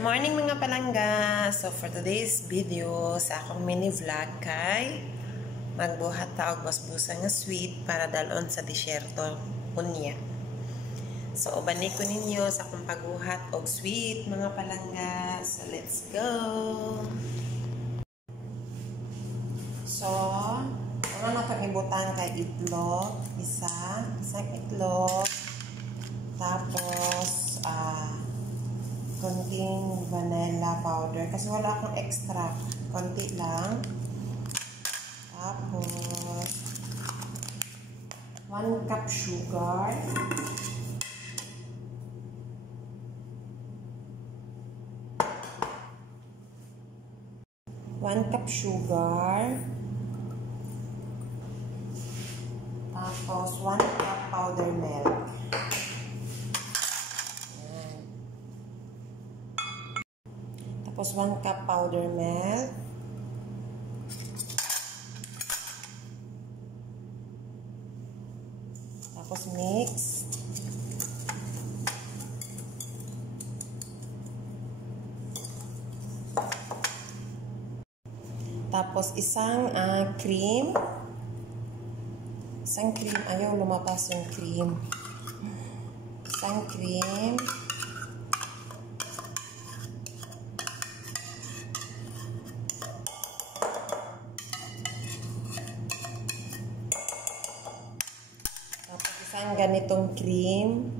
Good morning mga palangga! So for today's video, sa akong mini vlog kay magbuhat ta og basbusa nga sweet para dalon sa disyerto unya. So ubani ko ninyo sa akong pagbuhat og sweet mga palangga. So let's go! So ano na kang ibutan kay itlog, isang itlog, tapos konting vanilla powder kasi wala akong extra, konti lang. Tapos 1 cup sugar, tapos 1 cup powder milk. Tapos 1 cup powder milk. Tapos mix. Tapos isang cream. Isang cream. Ayaw lumabas yung cream. Isang cream. Isang ganitong cream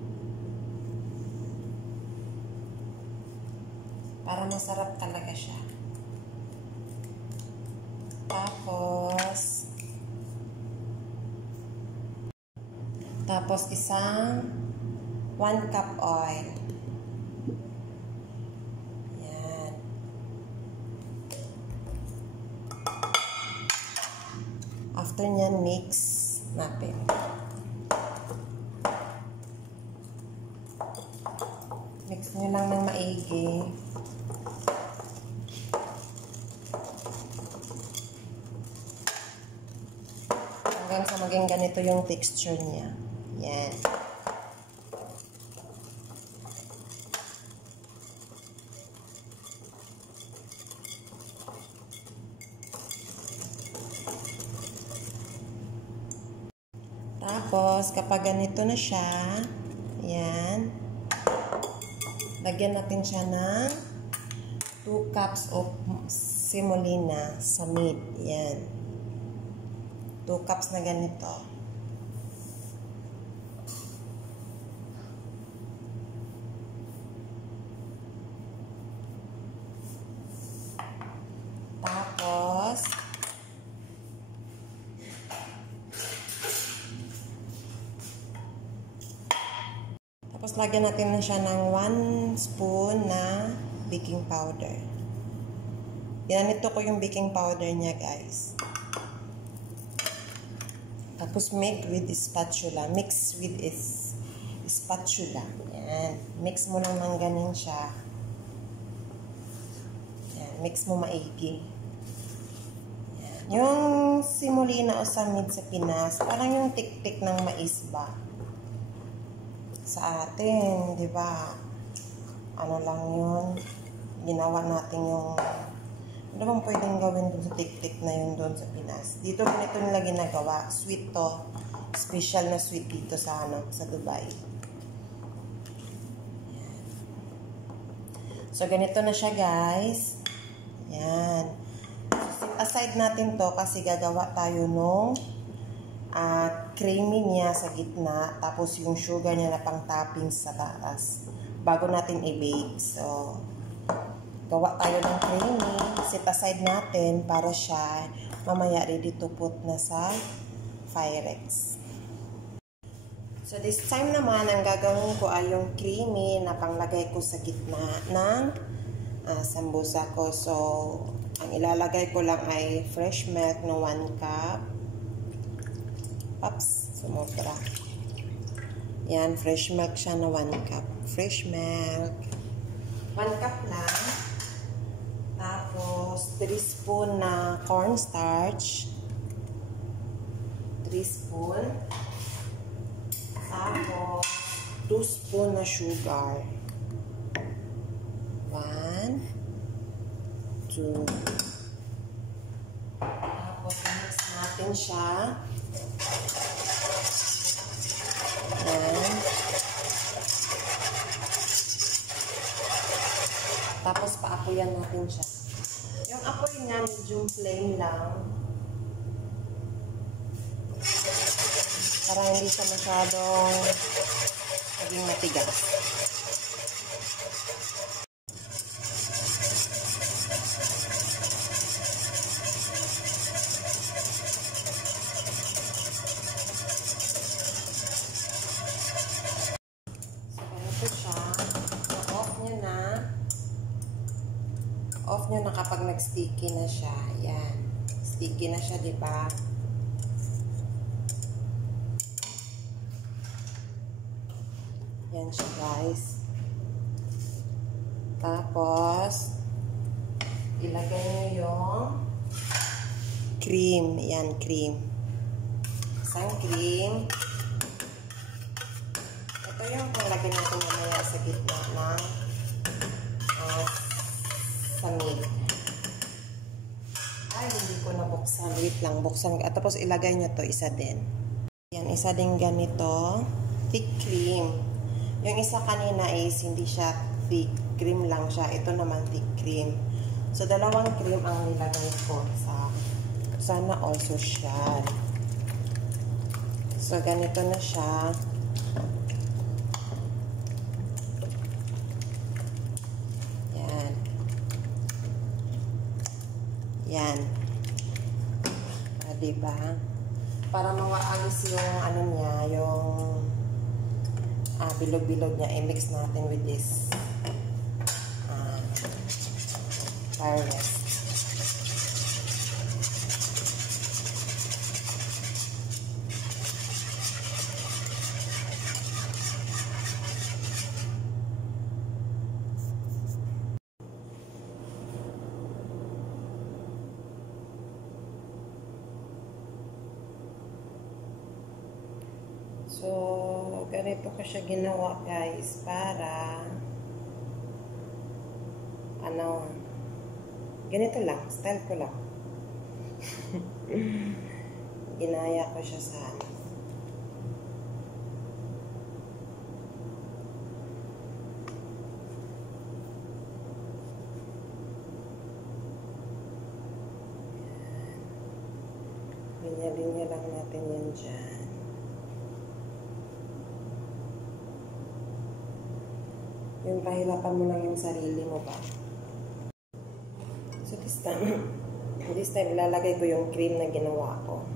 para masarap talaga siya. Tapos isang 1 cup oil. Yan. After nyan, mix natin. Mix nyo lang ng maigi. Hanggang sa maging ganito yung texture niya. Yan. Tapos, kapag ganito na siya, yan. Lagyan natin siya ng 2 cups of semolina sa meat. Yan. 2 cups na ganito. Tapos lagyan natin na siya ng 1 spoon na baking powder. Ginanito ko yung baking powder niya, guys. Tapos mix with spatula. Yan. Mix mo lang ng ganin siya. Yan. Mix mo maigi. Yan. Yung semolina o samid sa Pinas, parang yung tik-tik ng mais ba? Sa atin, di ba? Ano lang yun? Ginawa natin yung ano bang pwedeng gawin dun sa tik-tik na yun dun sa Pinas. Dito ganito nila ginagawa. Sweet to. Special na sweet dito sa Dubai. Yan. So, ganito na siya, guys. Yan. Set aside natin to kasi gagawa tayo nung creamy niya sa gitna, tapos yung sugar niya na pang toppings sa taas bago natin i-bake. So, gawa tayo ng creamy, set aside natin para siya mamaya ready to put na sa Pyrex. So, this time naman, ang gagawin ko ay yung creamy na panglagay ko sa gitna ng sambusa ko. So, ang ilalagay ko lang ay fresh milk na 1 cup. Ups, sumobra. Yan, fresh milk siya na 1 cup. Fresh milk. 1 cup lang. Tapos, 3 spoon na cornstarch. 3 spoon. Tapos, 2 spoon na sugar. 1, 2. Tapos, mix natin siya. Yan. Tapos, paapoyan natin siya. Yung apoy niya, medium flame lang. Para hindi siya masyadong maging matigas. So, ganito siya. Na-off niya na. Off niya na kapag nag-sticky na siya. Yan. Sticky na siya, di ba? Yan siya, guys. Tapos, ilagay niyo yung cream. Yan, cream. Isang cream. Ito yung panglagay natin mamaya sa gitna ng samid. Ay, hindi ko nabuksan. Wait lang, buksan. At tapos, ilagay niyo to isa din. Yan, isa din ganito. Thick cream. Yung isa kanina is hindi siya thick. Cream lang siya. Ito naman thick cream. So, dalawang cream ang nilagay ko sa sana all social. So, ganito na siya. Yan. Yan. Diba? Para mawaalis yung ano niya, yung bilog-bilog niya, i-mix natin with this fire rest. So, ganito ko siya ginawa, guys, para ganito lang, style ko lang. Ginaya ko siya sa linya-linya lang natin yan dyan. Yung pahirapan mo lang yung sarili mo ba? So this time ilalagay ko yung cream na ginawa ko.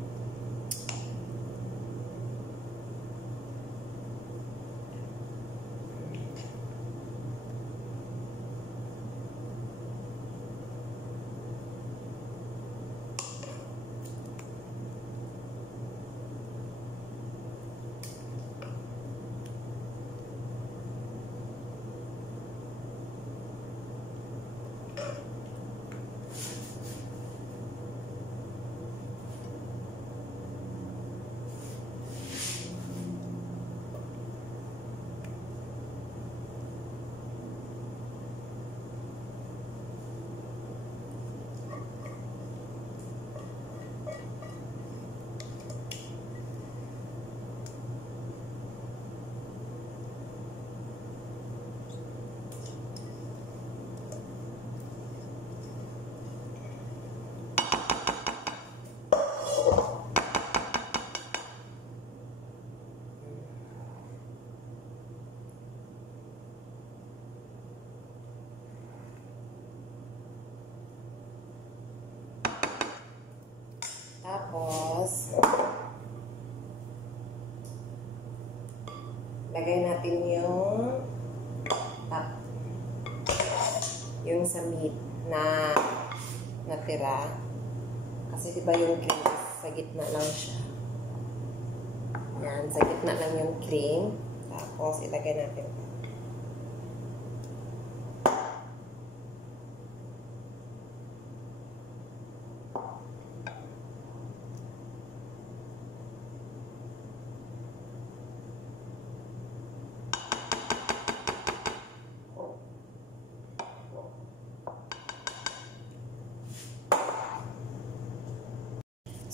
Tapos, lagay natin yung top, yung sa meat na natira. Kasi diba yung cream sa gitna lang siya. Yan, sa gitna lang yung cream. Tapos, ilagay natin.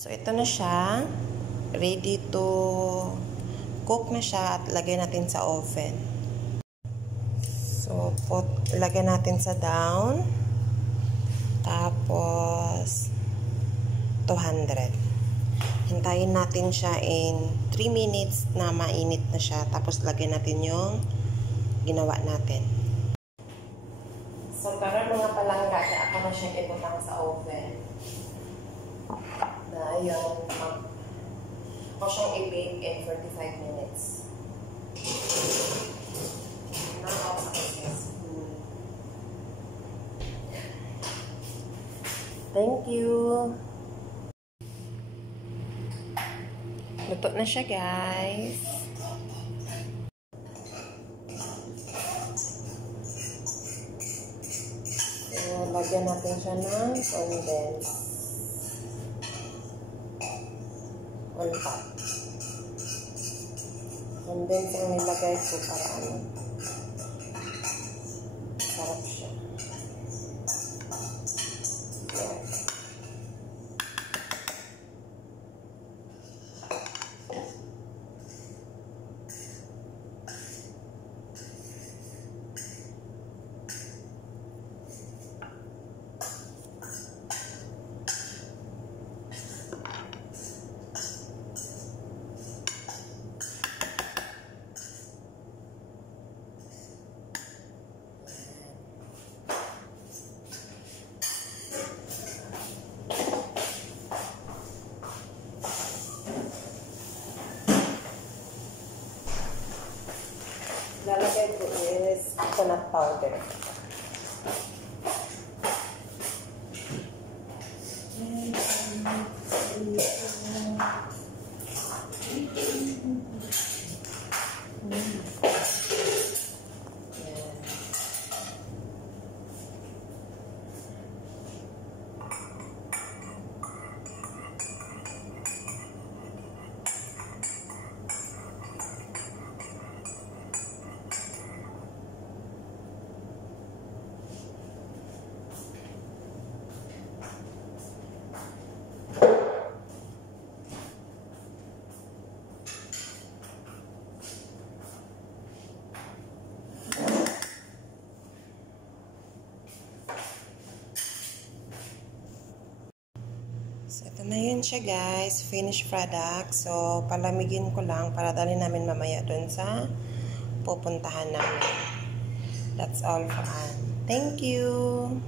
So, ito na siya. Ready to cook na siya at lagay natin sa oven. So, lagay natin sa down. Tapos, 200. Hintayin natin siya in 3 minutes na mainit na siya. Tapos, lagay natin yung ginawa natin. So, karon mga palangga, ako na siya ibutang sa oven. Na yung ako siyang i-bake in 45 minutes. Thank you. Luto na siya, guys. So, lagyan natin siya ng condense. 1 cup. Condense ang nilagay ko para sarap siya. Yan. Lalagay ko is coconut powder. So, ito na yun siya, guys. Finished product. So, palamigin ko lang para dali namin mamaya dun sa pupuntahan namin. That's all for us. Thank you!